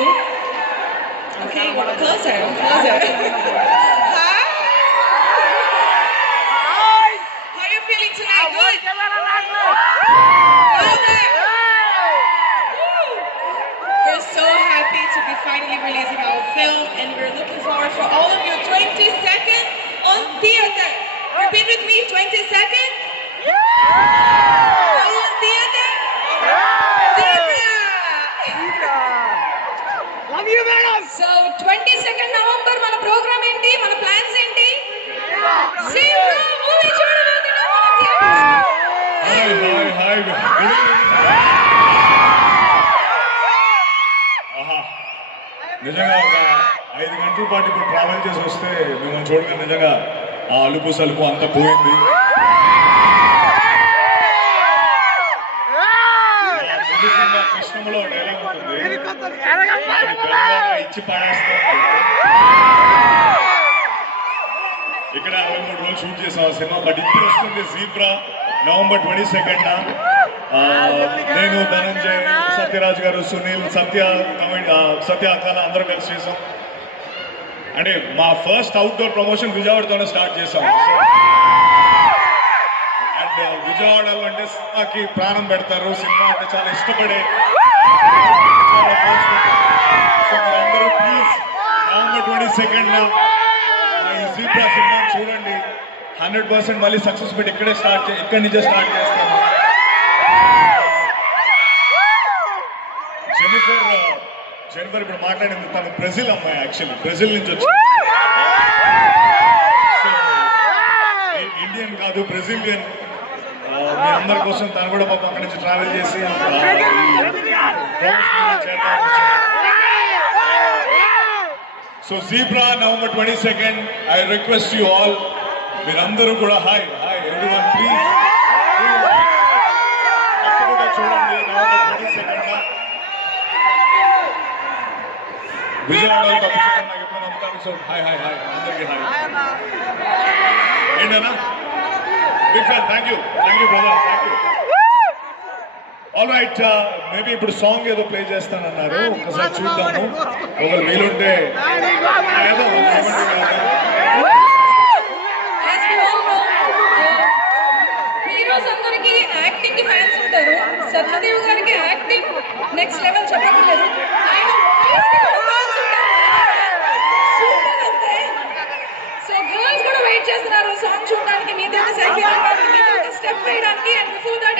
you. Okay, closer, closer. Hi. How are you feeling tonight? Good? Louder. Woo. We're so happy to be finally releasing our film, and we're looking forward for all of you. 20 seconds on theater. Repeat with me, 20 seconds. On theater. Love you, madam. So 22nd November మన programme ఏంటి, మన plans ఏంటి? Zebra movie చూడబోతున్నాం మన theatres. నిజంగా ఒక 5 గంటల పాటు ఇప్పుడు ట్రావెల్ చేసి వస్తే మిమ్మల్ని చూడగా నిజంగా ఆ అలుపు సలుపు అంతా పోయింది. కృష్ణంలో డైలాగ్ ఉంటుంది, ఇచ్చి పాడేస్తాం. ఇక్కడ 23 రోజులు షూట్ చేసాం ఆ సినిమా. బట్ ఇప్పుడు వస్తుంది జీబ్రా నవంబర్ 22nd. నేను, ధనంజయ్, సత్యరాజ్ గారు, సునీల్, సత్య అకాల అందరూ కలిసి చేసాం. అంటే మా ఫస్ట్ అవుట్డోర్ ప్రమోషన్ విజయవాడతోనే స్టార్ట్ చేసాం. అండ్ విజయవాడలో అంటే సినిమాకి ప్రాణం పెడతారు, సినిమా అంటే చాలా ఇష్టపడే అందరూ ప్లీజ్ నవంబర్ 22nd ఈ జీబ్రా సినిమా చూడండి. 100% మళ్ళీ సక్సెస్ పెట్టి ఇక్కడి నుంచే స్టార్ట్ చేస్తాము. జెనిఫర్ ఇప్పుడు మాట్లాడింది, తను బ్రెజిల్ అమ్మాయి, యాక్చువల్లీ బ్రెజిల్ నుంచి వచ్చి, ఇండియన్ కాదు బ్రెజిలియన్. మీ అందరి కోసం తను కూడా పాపం అక్కడి నుంచి ట్రావెల్ చేసి so zebra November 22nd. I request you all, మీరందరూ కూడా హాయ్ ఎవ్రీవన్ ప్లీజ్ తప్పకుండా చూడండి. నవంబర్ 22nd విజయవాడలో తప్పకుండా నాకు ఎప్పుడు నమ్ముతాను. సో హాయ్ అందరికీ హాయ్. ఏంటన్నా big fan. Thank you brother, thank you. All right, maybe ఇప్పుడు సాంగ్ ఏదో ప్లే చేస్తానన్నారు, ఒకసారి చూద్దాము. ఒకరు వీలుంటే ఏదో హీరోస్ అందరికి యాక్టింగ్ కి ఫ్యాన్స్ ఉంటారు. సత్యదేవ్ గారికి యాక్టింగ్ నెక్స్ట్ లెవెల్ చెప్పట్లేదు. సో గర్ల్స్ కూడా వెయిట్ చేస్తున్నారు సాంగ్ చూడడానికి, మీతో సెల్ఫీ అవడానికి, స్టెప్ వేయడానికి. And before that